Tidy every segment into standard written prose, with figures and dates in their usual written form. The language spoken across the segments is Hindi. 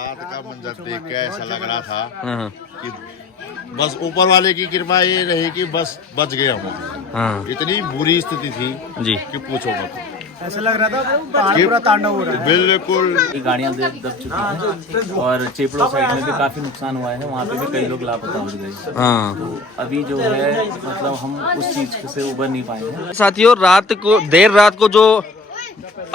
रात का मंजर देख के ऐसा लग रहा था कि बस ऊपर वाले की कृपा ये रही कि बस बच गए हम। इतनी बुरी स्थिति थी जी कि पूछो मत। ऐसा लग रहा था पहाड़ पूरा तांडव हो रहा है। बिल्कुल गाड़ियां दब चुकी हैं और चेपड़ो साइड में भी काफी नुकसान हुआ है। वहाँ पे भी कई लोग लापता हो गए। तो अभी जो है मतलब हम उस चीज से उबर नहीं पाए हैं। साथियों, देर रात को जो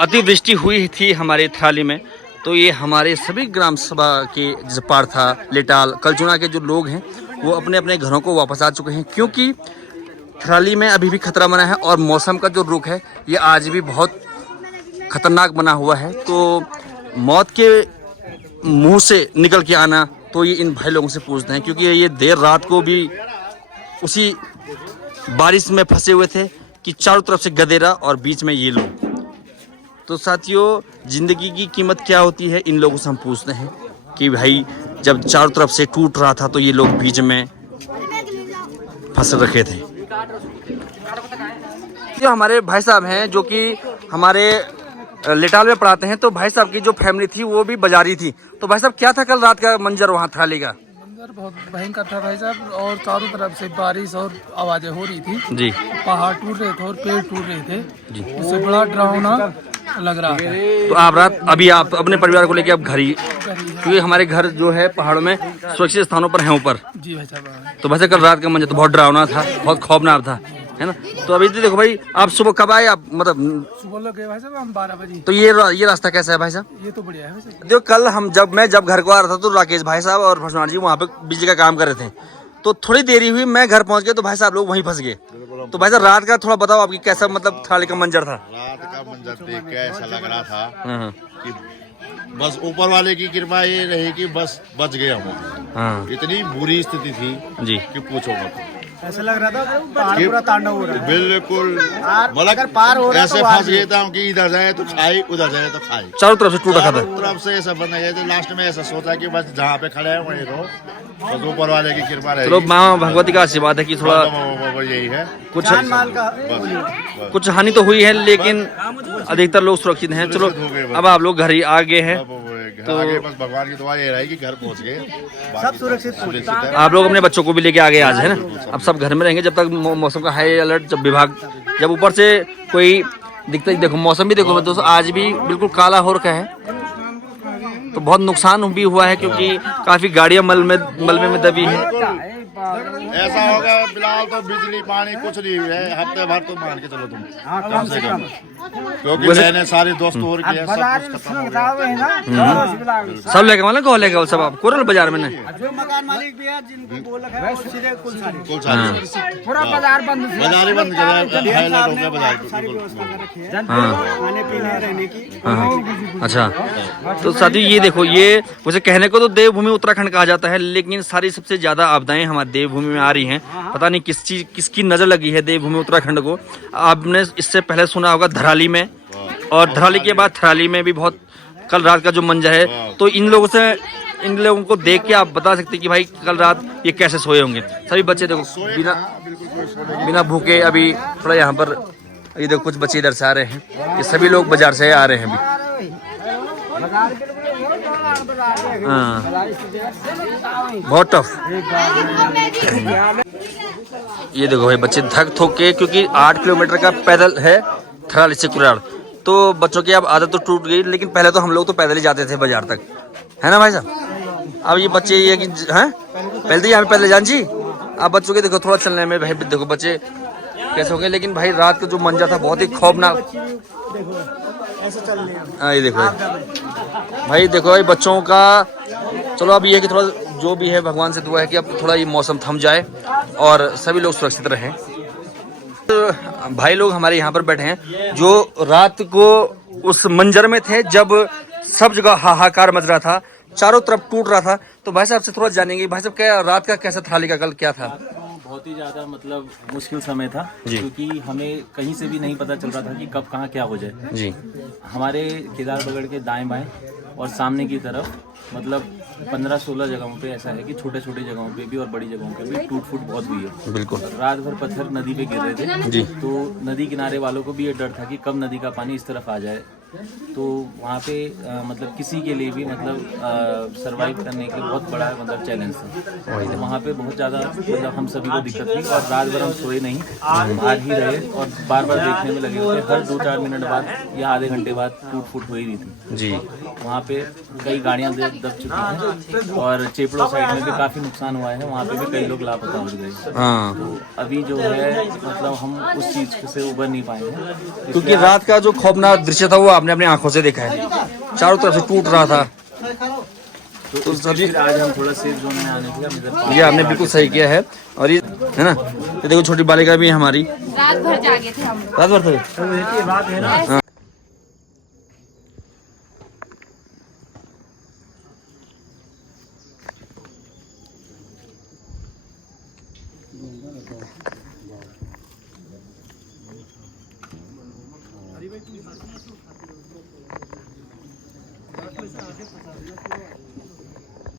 अतिवृष्टि हुई थी हमारे थराली में, तो ये हमारे सभी ग्राम सभा के जैसे पारथा, लेटाल, कलचुना के जो लोग हैं वो अपने अपने घरों को वापस आ चुके हैं, क्योंकि थराली में अभी भी खतरा बना है और मौसम का जो रुख है ये आज भी बहुत खतरनाक बना हुआ है। तो मौत के मुंह से निकल के आना, तो ये इन भाई लोगों से पूछते हैं, क्योंकि ये देर रात को भी उसी बारिश में फंसे हुए थे कि चारों तरफ से गदेरा और बीच में ये लोग। तो साथियों, जिंदगी की कीमत क्या होती है इन लोगों से हम पूछते हैं कि भाई जब चारों तरफ से टूट रहा था तो ये लोग बीच में फंस रखे थे। जो हमारे भाई साहब हैं जो कि हमारे लेटाल में पढ़ाते हैं, तो भाई साहब की जो फैमिली थी वो भी बाजारी थी। तो भाई साहब क्या था कल रात का मंजर वहाँ थराली का? मंजर बहुत भयंकर था भाई साहब, और चारों तरफ से बारिश और आवाजें हो रही थी जी। पहाड़ टूट रहे थे और पेड़ टूट रहे थे जी। उससे बड़ा डरावना लग रहा है। तो आप अपने परिवार को लेके अब घर ही, क्योंकि हमारे घर जो है पहाड़ों में सुरक्षित स्थानों पर हैं ऊपर जी भाई साहब। तो वैसे कल रात का मंजर तो बहुत डरावना था, बहुत खौफनाक था, है ना। तो अभी देखो भाई, आप सुबह कब आए? आप मतलब सुबह लग गए भाई साहब हम 12 बजे। तो ये रास्ता कैसा है भाई साहब? ये तो बढ़िया है भाई साहब। देखो कल मैं जब घर को आ रहा था तो राकेश भाई साहब और फसवान जी वहाँ पे बिजली का काम कर रहे थे, तो थोड़ी देरी हुई, मैं घर पहुँच गया तो भाई साहब लोग वहीं फंस गए। तो भाई साहब रात का थोड़ा बताओ आपकी कैसा मतलब थराली का मंजर था? रात का मंजर देख के ऐसा लग रहा था कि बस ऊपर वाले की कृपा ये रही कि बस बच गए हम। इतनी बुरी स्थिति थी जी कि पूछो मत। ऐसा लग रहा था पहाड़ पूरा तांडव हो रहा है। बिल्कुल मतलब पार हो रहा ऐसे फंस गए था कि इधर जाए तो खाई, उधर जाए तो खाई, चारों तरफ से टूटा था। तरफ से ऐसा बन गया तो लास्ट में ऐसा सोचा कि बस जहाँ पे खड़े हैं वहीं रहो, बस ऊपर वाले की कृपा रही। चलो माँ भगवती का आशीर्वाद है कि थोड़ा यही है, कुछ हानि तो हुई है लेकिन अधिकतर लोग सुरक्षित हैं। चलो अब आप लोग घर ही आ गए हैं तो आगे बस भगवान की दुआ ये रही कि घर पहुंच गए, सब सुरक्षित है। आप लोग अपने बच्चों को भी लेके आ गए आज, है ना। अब सब घर में रहेंगे जब तक मौसम का हाई अलर्ट, जब ऊपर से कोई दिखता ही। देखो मौसम भी देखो दोस्तों, आज भी बिल्कुल काला हो रखा है, तो बहुत नुकसान भी हुआ है क्योंकि काफी गाड़ियां मलबे में दबी है। ऐसा होगा फिलहाल तो बिजली पानी कुछ नहीं है, हफ्ते भर तो मान के चलो तुम कम से कम, क्योंकि मैंने सारे दोस्त और किया सब लेके वाला को लेके सब आप कोरल बाजार में जो मकान मालिक भी है जिनको बोल रखा है सीधे पूरा बाजार बंद कर खाने पीने रहने की। अच्छा, तो साथी ये देखो, ये वैसे कहने को तो देवभूमि उत्तराखंड कहा जाता है, लेकिन सारी सबसे ज्यादा आपदाएं हमारी देवभूमि में आ रही हैं। पता नहीं किसकी नजर लगी है देवभूमि उत्तराखंड को। आपने इससे पहले सुना होगा धराली में, और धराली के बाद थराली में भी बहुत कल रात का जो मंजर है, तो इन लोगों को देख के आप बता सकते कि भाई कल रात ये कैसे सोए होंगे। सभी बच्चे देखो बिना भूखे अभी थोड़ा यहाँ पर, ये देखो कुछ बच्चे इधर से आ रहे हैं, ये सभी लोग बाजार से आ रहे हैं अभी। बहुत टफ। ये देखो भाई बच्चे थक थक के, क्योंकि 8 किलोमीटर का पैदल है थराली से कुराड़, तो बच्चों की अब आदत तो टूट गई, लेकिन पहले तो हम लोग तो पैदल ही जाते थे बाजार तक, है ना भाई साहब। अब ये बच्चे ये कि हैं पहले तो यहाँ पे पैदल जान जी, अब बच्चों के देखो थोड़ा चलने में भाई देखो बच्चे कैसे हो गए। लेकिन भाई रात का जो मंजर था बहुत ही खौफनाक। ये देखो भाई, देखो भाई बच्चों का। चलो अब ये है कि थोड़ा जो भी है भगवान से दुआ है कि अब थोड़ा ये मौसम थम जाए और सभी लोग सुरक्षित रहें। तो भाई लोग हमारे यहाँ पर बैठे हैं जो रात को उस मंजर में थे जब सब जगह हाहाकार मच रहा था, चारों तरफ टूट रहा था। तो भाई साहब से थोड़ा जानेंगे, भाई साहब क्या रात का कैसा थराली का कल क्या था? बहुत ही ज़्यादा मतलब मुश्किल समय था, क्योंकि हमें कहीं से भी नहीं पता चल रहा था कि कब कहाँ क्या हो जाए जी। हमारे केदार बगड़ के दाएं बाएं और सामने की तरफ मतलब 15-16 जगहों पे ऐसा है कि छोटे छोटे जगहों पे भी और बड़ी जगहों पे भी टूट फूट बहुत हुई है। बिल्कुल, रात भर पत्थर नदी पे गिर रहे थे जी। तो नदी किनारे वालों को भी ये डर था कि कब नदी का पानी इस तरफ आ जाए तो वहाँ पे मतलब किसी के लिए भी मतलब सरवाइव करने के लिए बहुत बड़ा मतलब चैलेंज था। तो वहाँ पे बहुत ज़्यादा मतलब हम सभी को दिक्कत थी और रात भर हम सोए नहीं, बाहर ही रहे और बार बार देखने में लगे हुए थे। हर 2-4 मिनट बाद या आधे घंटे बाद टूट फूट हो ही रही थी जी। वहाँ पे कई गाड़ियाँ दब चुकी हैं और चेपड़ो साइड में भी काफ़ी नुकसान हुआ है। वहाँ पे भी कई लोग लापता हो गए। हाँ, तो अभी जो है मतलब हम उस चीज़ से उबर नहीं पाए हैं, क्योंकि रात का जो खौफनाक दृश्य था वो आपने अपनी आंखों से देखा है, चारों तरफ से टूट रहा था। तो सभी आज हम थोड़ा सेफ जोन में आने के लिए ये आपने बिल्कुल सही किया है। और ये है ना, ये देखो छोटी बालिका भी है हमारी, रात भर जागे थे हम लोग। रात भर थे। हाँ।